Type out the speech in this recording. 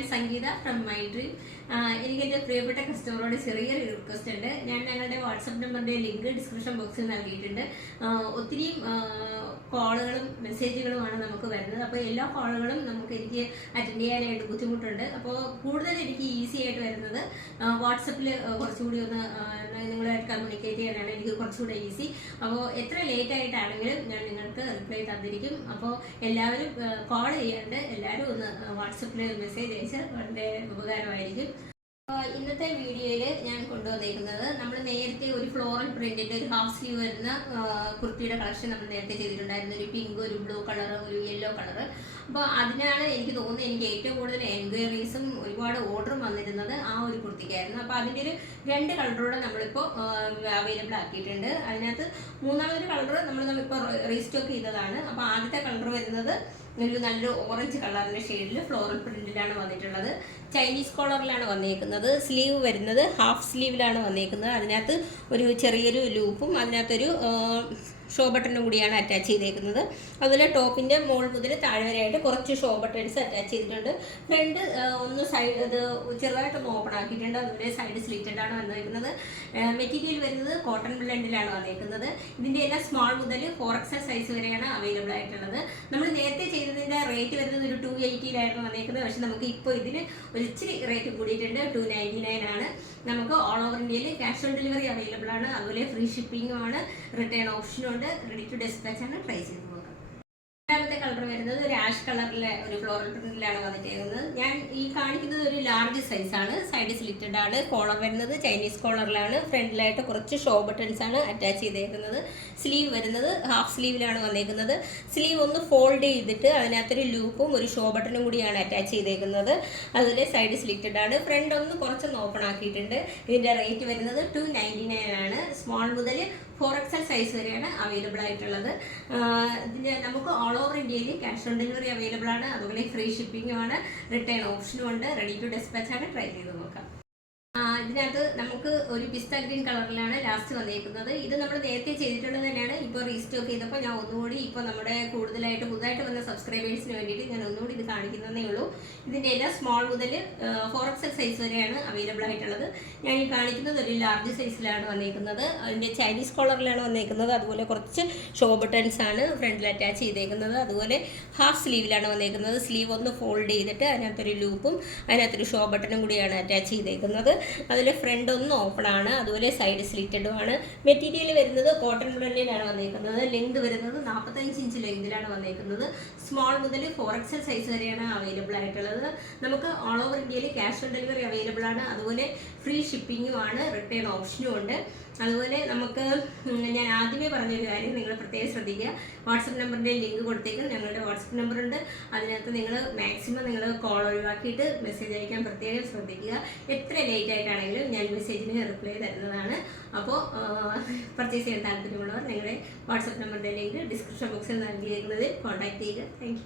ഞാൻ സംഗീത from my dream. എനിക്ക് എൻ്റെ പ്രിയപ്പെട്ട കസ്റ്റമറോട് ചെറിയൊരു റിക്വസ്റ്റ് ഉണ്ട്. ഞാൻ ഞങ്ങളുടെ വാട്സപ്പ് നമ്പറിന്റെ ലിങ്ക് ഡിസ്ക്രിപ്ഷൻ ബോക്സിൽ നൽകിയിട്ടുണ്ട്. ഒത്തിരി കോളുകളും മെസ്സേജുകളുമാണ് നമുക്ക് വരുന്നത്. അപ്പോൾ എല്ലാ കോളുകളും എനിക്ക് അറ്റൻഡ് ചെയ്യാനായിട്ട് ബുദ്ധിമുട്ടുണ്ട്. അപ്പോൾ കൂടുതൽ എനിക്ക് ഈസി ആയിട്ട് വരുന്നത് വാട്സപ്പിൽ കുറച്ചുകൂടി ഒന്ന് നിങ്ങളുമായിട്ട് കമ്മ്യൂണിക്കേറ്റ് ചെയ്യാനാണ് എനിക്ക് കുറച്ചുകൂടി ഈസി. അപ്പോൾ എത്ര ലേറ്റ് ആയിട്ടാണെങ്കിലും ഞാൻ നിങ്ങൾക്ക് റിപ്ലൈ തന്നിരിക്കും. അപ്പോൾ എല്ലാവരും കോൾ ചെയ്യാണ്ട് എല്ലാവരും ഒന്ന് വാട്സപ്പിൽ മെസ്സേജ് അയച്ചാൽ വളരെ ഉപകാരമായിരിക്കും. ഇന്നത്തെ വീഡിയോയിൽ ഞാൻ കൊണ്ടുവന്നിരിക്കുന്നത് നമ്മൾ നേരത്തെ ഒരു ഫ്ലോറൽ പ്രിന്റിന്റെ ഒരു ഹാഫ് സ്ലീവ് വരുന്ന കുർത്തിയുടെ കളക്ഷൻ നമ്മൾ നേരത്തെ ചെയ്തിട്ടുണ്ടായിരുന്നു. ഒരു പിങ്ക്, ഒരു ബ്ലൂ കളർ, ഒരു യെല്ലോ കളർ. അപ്പോൾ അതിനാണ് എനിക്ക് തോന്നുന്നത് എനിക്ക് ഏറ്റവും കൂടുതൽ എൻക്വയറീസും ഒരുപാട് ഓർഡറും വന്നിരുന്നത് ആ ഒരു കുർത്തിക്കായിരുന്നു. അപ്പോൾ അതിൻ്റെ ഒരു 2 കളറൂടെ നമ്മളിപ്പോൾ അവൈലബിൾ ആക്കിയിട്ടുണ്ട്. അതിനകത്ത് മൂന്നാമതൊരു കളർ നമ്മളിപ്പോൾ റീസ്റ്റോക്ക് ചെയ്തതാണ്. അപ്പോൾ ആദ്യത്തെ കളർ വരുന്നത് ഒരു നല്ലൊരു ഓറഞ്ച് കളറിന്റെ ഷെയ്ഡിൽ ഫ്ലോറൽ പ്രിന്റിലാണ് വന്നിട്ടുള്ളത്. ചൈനീസ് കോളറിലാണ് വന്നേക്കുന്നത്. സ്ലീവ് വരുന്നത് ഹാഫ് സ്ലീവിലാണ് വന്നേക്കുന്നത്. അതിനകത്ത് ഒരു ചെറിയൊരു ലൂപ്പും അതിനകത്തൊരു ഷോ ബട്ടണും കൂടിയാണ് അറ്റാച്ച് ചെയ്തേക്കുന്നത്. അതുപോലെ ടോപ്പിന്റെ മുകൾ മുതൽ താഴെ വരെയായിട്ട് കുറച്ച് ഷോ ബട്ടൺസ് അറ്റാച്ച് ചെയ്തിട്ടുണ്ട്. ഫ്രണ്ട് ഒന്ന് സൈഡ് ഇത് ചെറുതായിട്ടൊന്ന് ഓപ്പൺ ആക്കിയിട്ടുണ്ട്. അതുപോലെ സൈഡ് സ്ലിറ്റഡ് ആണ് വന്നിരിക്കുന്നത്. മെറ്റീരിയൽ വരുന്നത് കോട്ടൺ ബ്ലെൻഡിലാണ് വന്നിരിക്കുന്നത്. ഇതിന്റെ എല്ലാം സ്മോൾ മുതൽ 4XL സൈസ് വരെയാണ് അവൈലബിൾ ആയിട്ടുള്ളത്. നമ്മൾ നേരത്തെ ചെയ്തതിന്റെ റേറ്റ് വരുന്നത് ഒരു 280 വന്നേക്കുന്നത്. പക്ഷെ നമുക്ക് ഇപ്പോൾ ഇതിന് ഒരു ഇച്ചിരി റേറ്റ് കൂടിയിട്ടുണ്ട്. 299 ആണ്. നമുക്ക് ഓൾ ഓവർ ഇന്ത്യയിൽ ക്യാഷ് ഓൺ ഡെലിവറി അവൈലബിൾ ആണ്. അതുപോലെ ഫ്രീ ഷിപ്പിംഗും ആണ്. റിട്ടേൺ ഓപ്ഷനും ഉണ്ട്. റെഡി ടു ഡിസ്പാച്ച് ആണ്. ട്രൈ ചെയ്ത് നോക്കാം. രണ്ടാമത്തെ കളർ വരുന്നത് ഒരു ആഷ് കളറിലെ ഒരു ഫ്ലോറൽ പ്രിന്റിലാണ് വന്നിരിക്കുന്നത്. ഞാൻ ഈ കാണിക്കുന്നത് ഒരു ലാർജ് സൈസാണ്. സൈഡ് സ്ലിറ്റഡ് ആണ്. കോളർ വരുന്നത് ചൈനീസ് കോളറിലാണ്. ഫ്രണ്ടിലായിട്ട് കുറച്ച് ഷോ ബട്ടൺസ് ആണ് അറ്റാച്ച് ചെയ്തേക്കുന്നത്. സ്ലീവ് വരുന്നത് ഹാഫ് സ്ലീവിലാണ് വന്നേക്കുന്നത്. സ്ലീവ് ഒന്ന് ഫോൾഡ് ചെയ്തിട്ട് അതിനകത്തൊരു ലൂപ്പും ഒരു ഷോ ബട്ടണും കൂടിയാണ് അറ്റാച്ച് ചെയ്തേക്കുന്നത്. അതുപോലെ സൈഡ് സ്ലിറ്റഡ് ആണ്. ഫ്രണ്ട് ഒന്ന് കുറച്ചൊന്ന് ഓപ്പൺ ആക്കിയിട്ടുണ്ട്. ഇതിന്റെ റേറ്റ് വരുന്നത് 299 ആണ്. സ്മോൾ മുതൽ 4XL സൈസ് വരെയാണ് അവൈലബിൾ ആയിട്ടുള്ളത്. ഇതിന് നമുക്ക് ഓൾ ഓവർ ഇന്ത്യയിൽ ക്യാഷ് ഓൺ ഡെലിവറി അവൈലബിൾ ആണ്. അതുപോലെ ഫ്രീ ഷിപ്പിംഗും ആണ്. റിട്ടേൺ ഓപ്ഷനും ഉണ്ട്. റെഡി ടു ഡിസ്പാച്ച് ആണ്. ട്രൈ ചെയ്ത് നോക്കാം. ഇതിനകത്ത് നമുക്ക് ഒരു പിസ്ത ഗ്രീൻ കളറിലാണ് ലാസ്റ്റ് വന്നിരിക്കുന്നത്. ഇത് നമ്മൾ നേരത്തെ ചെയ്തിട്ടുള്ളത് തന്നെയാണ്. ഇപ്പോൾ റീസ്റ്റോക്ക് ചെയ്തപ്പോൾ ഞാൻ ഒന്നുകൂടി ഇപ്പോൾ നമ്മുടെ കൂടുതലായിട്ട് പുതുതായിട്ട് വന്ന സബ്സ്ക്രൈബേഴ്സിന് വേണ്ടിയിട്ട് ഞാൻ ഒന്നുകൂടി ഇത് കാണിക്കുന്നതേ ഉള്ളൂ. ഇതിൻ്റെ എല്ലാം സ്മോൾ മുതൽ 4XL സൈസ് വരെയാണ് അവൈലബിൾ ആയിട്ടുള്ളത്. ഞാൻ ഈ കാണിക്കുന്നത് ഒരു ലാർജ് സൈസിലാണ് വന്നിരിക്കുന്നത്. അതിൻ്റെ ചൈനീസ് കോളറിലാണ് വന്നിരിക്കുന്നത്. അതുപോലെ കുറച്ച് ഷോ ബട്ടൺസ് ആണ് ഫ്രണ്ടിൽ അറ്റാച്ച് ചെയ്തേക്കുന്നത്. അതുപോലെ ഹാഫ് സ്ലീവിലാണ് വന്നിരിക്കുന്നത്. സ്ലീവ് ഒന്ന് ഫോൾഡ് ചെയ്തിട്ട് അതിനകത്തൊരു ലൂപ്പും അതിനകത്തൊരു ഷോ ബട്ടണും കൂടിയാണ് അറ്റാച്ച് ചെയ്തേക്കുന്നത്. അതിൽ ഫ്രണ്ട് ഒന്ന് ഓപ്പൺ ആണ്. അതുപോലെ സൈഡ് സ്ലിറ്റഡും ആണ്. മെറ്റീരിയൽ വരുന്നത് കോട്ടൺ ബ്ലെൻഡിലാണ് വന്നിരിക്കുന്നത്. ലെങ്ത് വരുന്നത് 45 ഇഞ്ച് ലെങ്തിലാണ് വന്നിരിക്കുന്നത്. സ്മോൾ മുതൽ 4XL സൈസ് വരെയാണ് അവൈലബിൾ ആയിട്ടുള്ളത്. നമുക്ക് ഓൾ ഓവർ ഇന്ത്യയിൽ ക്യാഷ് ഓൺ ഡെലിവറി അവൈലബിൾ ആണ്. അതുപോലെ ഫ്രീ ഷിപ്പിംഗും ആണ്. റിട്ടേൺ ഓപ്ഷനും ഉണ്ട്. അതുപോലെ നമുക്ക് ഞാൻ ആദ്യമേ പറഞ്ഞൊരു കാര്യം നിങ്ങൾ പ്രത്യേകം ശ്രദ്ധിക്കുക. വാട്സപ്പ് നമ്പറിൻ്റെ ലിങ്ക് കൊടുത്തേക്കും. ഞങ്ങളുടെ വാട്സപ്പ് നമ്പറുണ്ട്. അതിനകത്ത് നിങ്ങൾ മാക്സിമം നിങ്ങൾ കോൾ ഒഴിവാക്കിയിട്ട് മെസ്സേജ് അയക്കാൻ പ്രത്യേകം ശ്രദ്ധിക്കുക. എത്ര ലേറ്റ് ആയിട്ടാണെങ്കിലും ഞാൻ മെസ്സേജിന് റിപ്ലൈ തരുന്നതാണ്. അപ്പോൾ പർച്ചേസ് ചെയ്യാൻ താല്പര്യമുള്ളവർ നിങ്ങളുടെ വാട്സപ്പ് നമ്പറിൻ്റെ ലിങ്ക് ഡിസ്ക്രിപ്ഷൻ ബോക്സിൽ നൽകിയിരിക്കുന്നതിൽ കോൺടാക്ട് ചെയ്യുക. താങ്ക്